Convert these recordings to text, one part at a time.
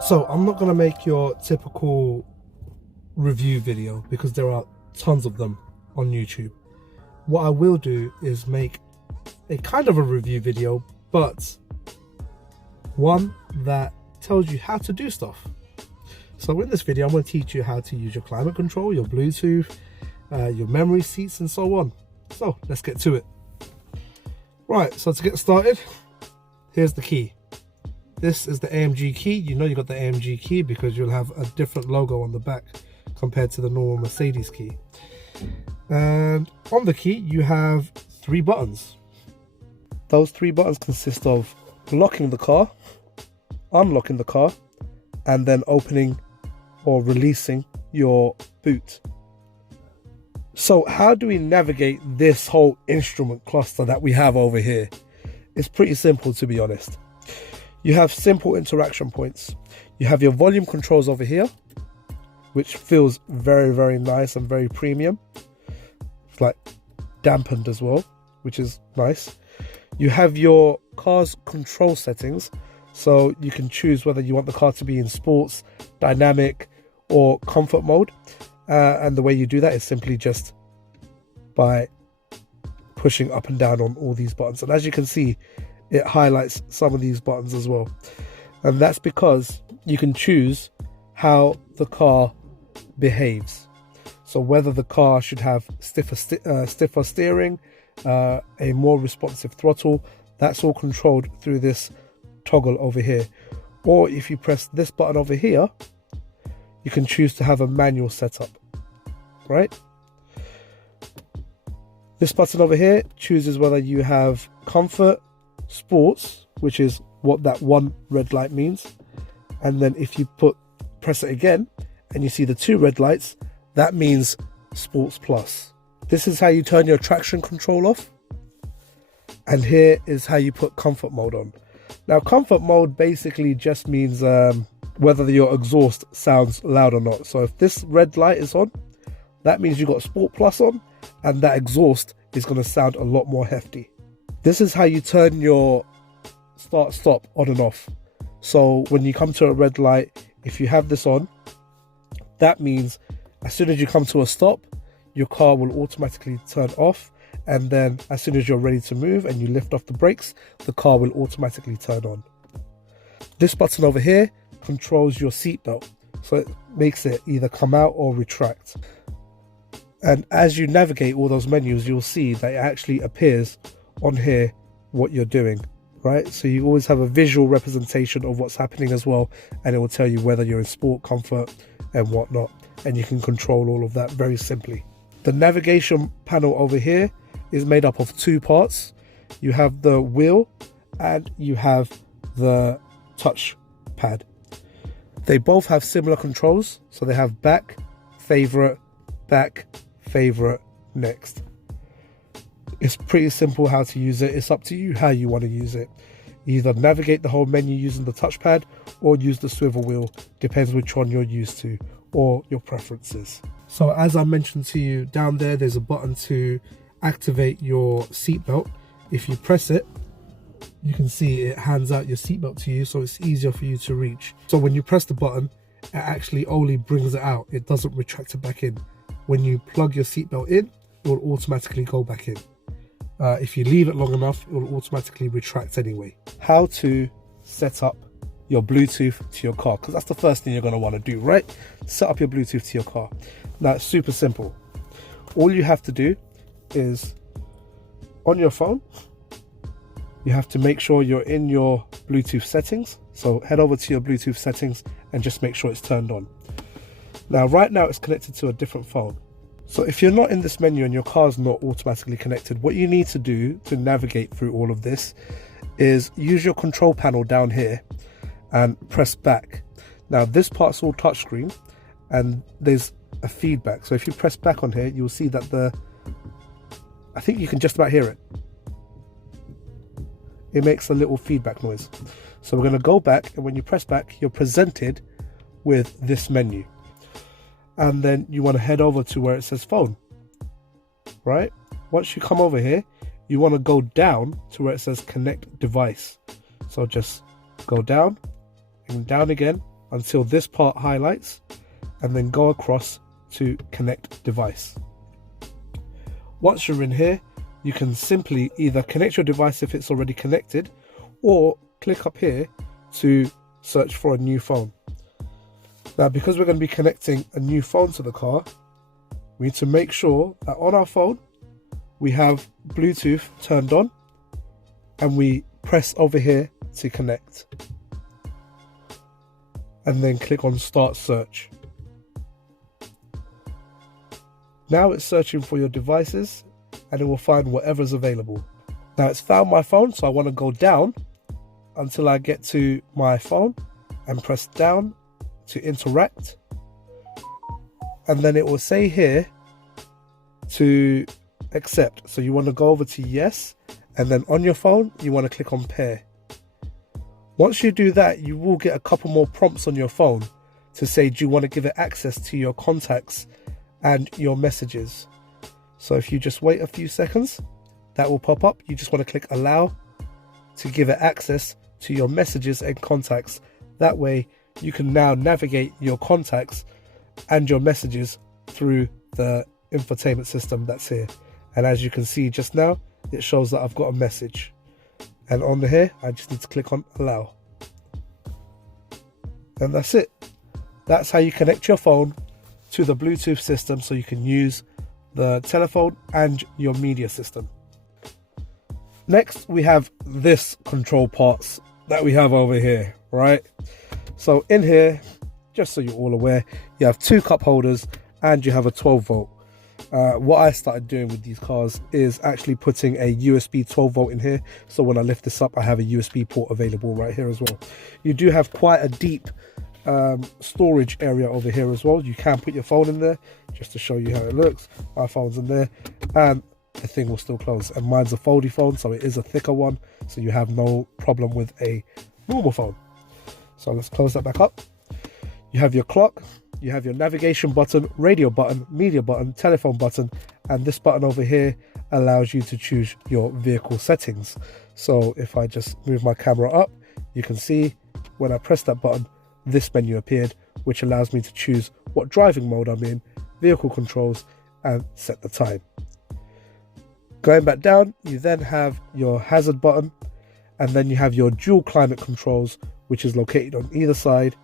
So I'm not going to make your typical review video because there are tons of them on YouTube. What I will do is make a kind of a review video, but one that tells you how to do stuff. So in this video, I'm going to teach you how to use your climate control, your Bluetooth, your memory seats, and so on. So let's get to it. Right, so to get started, here's the key. This is the AMG key. You know you got the AMG key because you'll have a different logo on the back compared to the normal Mercedes key. And on the key, you have 3 buttons. Those 3 buttons consist of locking the car, unlocking the car, and then opening or releasing your boot. So how do we navigate this whole instrument cluster that we have over here? It's pretty simple, to be honest. You have simple interaction points. You have your volume controls over here, which feels very, very nice and very premium. It's like dampened as well, which is nice. You have your car's control settings, so you can choose whether you want the car to be in sports, dynamic, or comfort mode. And the way you do that is simply just by pushing up and down on all these buttons. And as you can see, it highlights some of these buttons as well. And that's because you can choose how the car behaves. So whether the car should have stiffer steering, a more responsive throttle, that's all controlled through this toggle over here. Or if you press this button over here, you can choose to have a manual setup, right? This button over here chooses whether you have comfort, sports, which is what that one red light means. And then if you press it again and you see the 2 red lights, that means sports plus. This is how you turn your traction control off. And here is how you put comfort mode on. Now comfort mode basically just means whether your exhaust sounds loud or not. So if this red light is on, that means you got sport plus on, and that exhaust is going to sound a lot more hefty. This is how you turn your start stop on and off. So when you come to a red light, if you have this on, that means as soon as you come to a stop, your car will automatically turn off. And then as soon as you're ready to move and you lift off the brakes, the car will automatically turn on. This button over here controls your seatbelt. So it makes it either come out or retract. And as you navigate all those menus, you'll see that it actually appears on here what you're doing, right? So you always have a visual representation of what's happening as well, and it will tell you whether you're in sport, comfort, and whatnot. And you can control all of that very simply. The navigation panel over here is made up of 2 parts. You have the wheel and you have the touch pad. They both have similar controls. So they have back, favorite, next. It's pretty simple how to use it. It's up to you how you want to use it. Either navigate the whole menu using the touchpad or use the swivel wheel, depends which one you're used to or your preferences. So as I mentioned to you, down there's a button to activate your seatbelt. If you press it, you can see it hands out your seatbelt to you, so it's easier for you to reach. So when you press the button, it actually only brings it out. It doesn't retract it back in. When you plug your seatbelt in, it will automatically go back in. If you leave it long enough, it will automatically retract anyway. How to set up your Bluetooth to your car, because that's the first thing you're going to want to do, right? Set up your Bluetooth to your car. Now it's super simple. All you have to do is on your phone, you have to make sure you're in your Bluetooth settings. So head over to your Bluetooth settings and just make sure it's turned on. Now right now it's connected to a different phone. So if you're not in this menu and your car's not automatically connected, what you need to do to navigate through all of this is use your control panel down here and press back. Now this part's all touchscreen and there's a feedback. So if you press back on here, you'll see that I think you can just about hear it. It makes a little feedback noise. So we're going to go back, and when you press back, you're presented with this menu. And then you want to head over to where it says phone, right? Once you come over here, you want to go down to where it says connect device. So just go down and down again until this part highlights and then go across to connect device. Once you're in here, you can simply either connect your device if it's already connected, or click up here to search for a new phone. Now, because we're going to be connecting a new phone to the car, we need to make sure that on our phone we have Bluetooth turned on, and we press over here to connect, and then click on start search. Now it's searching for your devices and it will find whatever's available. Now it's found my phone, so I want to go down until I get to my phone and press down to interact, and then it will say here to accept. So you want to go over to yes, and then on your phone you want to click on pair. Once you do that, you will get a couple more prompts on your phone to say, do you want to give it access to your contacts and your messages? So if you just wait a few seconds, that will pop up. You just want to click allow to give it access to your messages and contacts. That way you can now navigate your contacts and your messages through the infotainment system that's here. And as you can see just now, it shows that I've got a message, and on here I just need to click on allow, and that's it. That's how you connect your phone to the Bluetooth system so you can use the telephone and your media system. Next, we have this control parts that we have over here, right? So in here, just so you're all aware, you have two cup holders and you have a 12 volt. What I started doing with these cars is actually putting a USB 12 volt in here, so when I lift this up I have a USB port available right here as well. You do have quite a deep storage area over here as well. You can put your phone in there just to show you how it looks. My phone's in there and the thing will still close, and mine's a foldy phone, so it is a thicker one, so you have no problem with a normal phone. So let's close that back up. You have your clock, you have your navigation button, radio button, media button, telephone button, and this button over here allows you to choose your vehicle settings. So if I just move my camera up, you can see when I press that button, this menu appeared, which allows me to choose what driving mode I'm in, vehicle controls, and set the time. Going back down, you then have your hazard button, and then you have your dual climate controls, which is located on either side.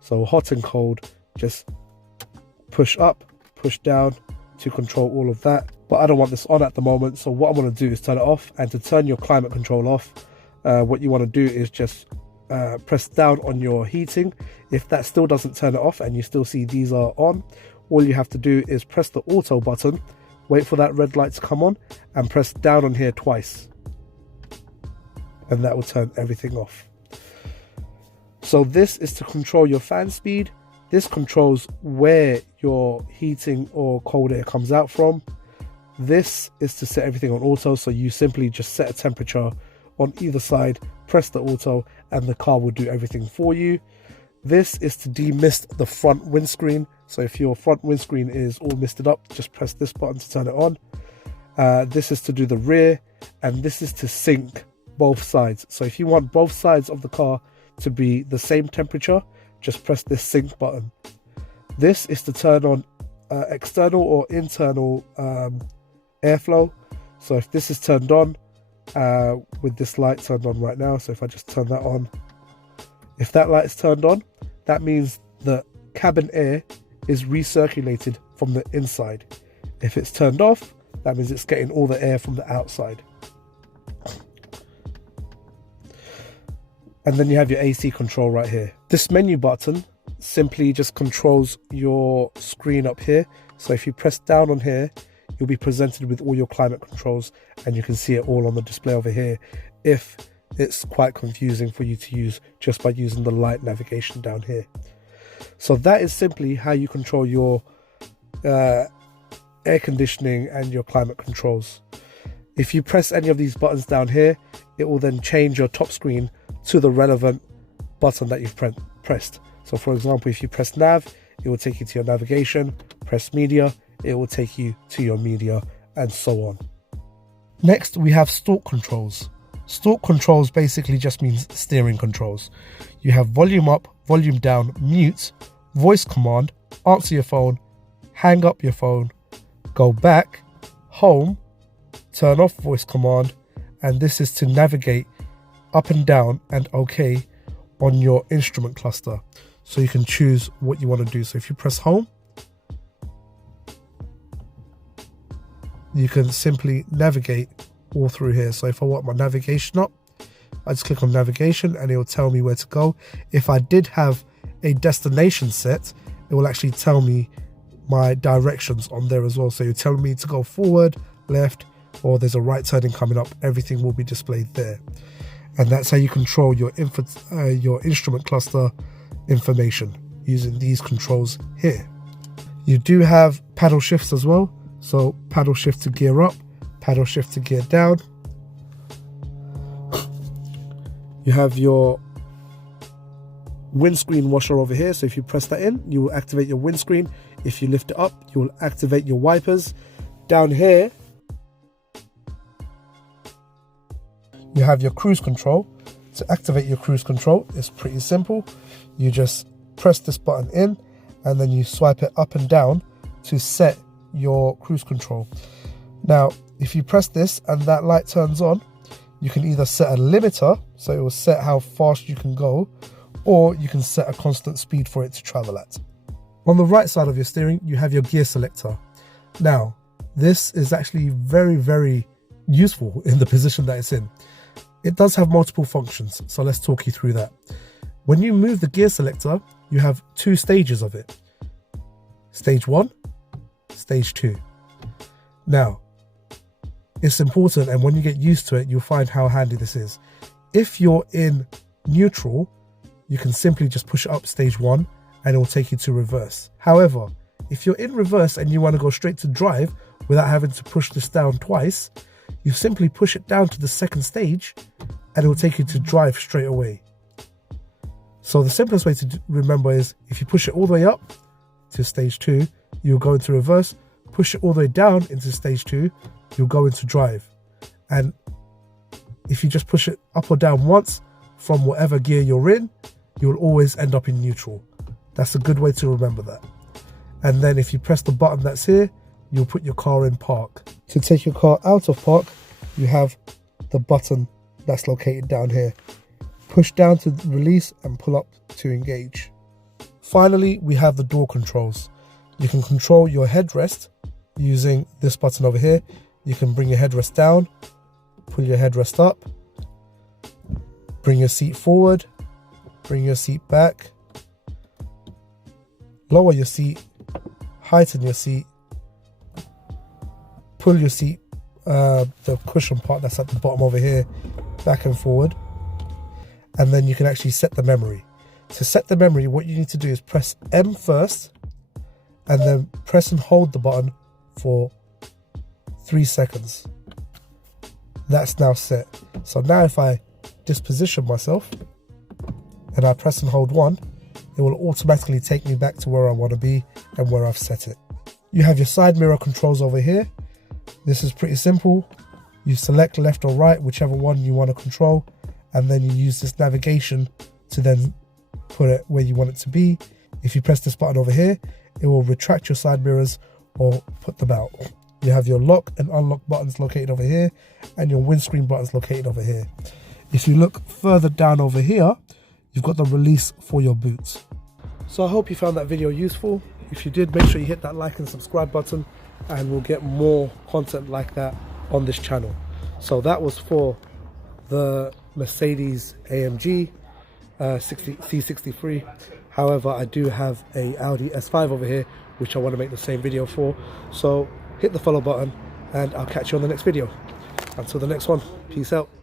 So hot and cold, just push up, push down to control all of that. But I don't want this on at the moment, so what I'm going to do is turn it off. And to turn your climate control off, what you want to do is just press down on your heating. If that still doesn't turn it off and you still see these are on, all you have to do is press the auto button, wait for that red light to come on, and press down on here twice, and that will turn everything off. So this is to control your fan speed. This controls where your heating or cold air comes out from. This is to set everything on auto, so you simply just set a temperature on either side, press the auto, and the car will do everything for you. This is to demist the front windscreen. So if your front windscreen is all misted up, just press this button to turn it on. This is to do the rear, and this is to sync both sides. So if you want both sides of the car to be the same temperature, just press this sync button. This is to turn on external or internal airflow. So if this is turned on, with this light turned on right now, so if I just turn that on, if that light is turned on, that means the cabin air is recirculated from the inside. If it's turned off, that means it's getting all the air from the outside. And then you have your AC control right here. This menu button simply just controls your screen up here. So if you press down on here, you'll be presented with all your climate controls, and you can see it all on the display over here if it's quite confusing for you to use just by using the light navigation down here. So that is simply how you control your air conditioning and your climate controls. If you press any of these buttons down here, it will then change your top screen to the relevant button that you've pressed. So for example, if you press nav, it will take you to your navigation. Press media, it will take you to your media, and so on. Next, we have stalk controls. Stalk controls basically just means steering controls. You have volume up, volume down, mute, voice command, answer your phone, hang up your phone, go back, home, turn off voice command, and this is to navigate up and down and OK on your instrument cluster. So you can choose what you want to do. So if you press home, you can simply navigate all through here. So if I want my navigation up, I just click on navigation and it will tell me where to go. If I did have a destination set, it will actually tell me my directions on there as well. So you're telling me to go forward, left, or there's a right turning coming up. Everything will be displayed there. And that's how you control your instrument cluster information using these controls here. You do have paddle shifts as well. So paddle shift to gear up, paddle shift to gear down. You have your windscreen washer over here. So if you press that in, you will activate your windscreen. If you lift it up, you will activate your wipers. Down here, you have your cruise control. To activate your cruise control, it's pretty simple. You just press this button in and then you swipe it up and down to set your cruise control. Now, if you press this and that light turns on, you can either set a limiter, so it will set how fast you can go, or you can set a constant speed for it to travel at. On the right side of your steering, you have your gear selector. Now, this is actually very, very useful in the position that it's in. It does have multiple functions, so let's talk you through that. When you move the gear selector, you have two stages of it. Stage 1, stage 2. Now, it's important, and when you get used to it, you'll find how handy this is. If you're in neutral, you can simply just push it up stage 1 and it will take you to reverse. However, if you're in reverse and you want to go straight to drive without having to push this down twice, you simply push it down to the second stage and it will take you to drive straight away. So the simplest way to remember is if you push it all the way up to stage 2, you'll go into reverse. Push it all the way down into stage 2, you'll go into drive. And if you just push it up or down once from whatever gear you're in, you'll always end up in neutral. That's a good way to remember that. And then if you press the button that's here, you'll put your car in park. To take your car out of park, you have the button that's located down here. Push down to release and pull up to engage. Finally, we have the door controls. You can control your headrest using this button over here. You can bring your headrest down, pull your headrest up, bring your seat forward, bring your seat back, lower your seat, heighten your seat, pull your seat, the cushion part that's at the bottom over here, back and forward, and then you can actually set the memory. To set the memory, what you need to do is press M first, and then press and hold the button for 3 seconds. That's now set. So now if I disposition myself and I press and hold 1, it will automatically take me back to where I want to be and where I've set it. You have your side mirror controls over here. This is pretty simple. You select left or right, whichever one you want to control, and then you use this navigation to then put it where you want it to be. If you press this button over here, it will retract your side mirrors or put them out. You have your lock and unlock buttons located over here, and your windscreen buttons located over here. If you look further down over here, you've got the release for your boots. So I hope you found that video useful. If you did, make sure you hit that like and subscribe button, and we'll get more content like that on this channel. So that was for the Mercedes AMG C63. However, I do have a Audi S5 over here, which I want to make the same video for. So hit the follow button, and I'll catch you on the next video. Until the next one, peace out.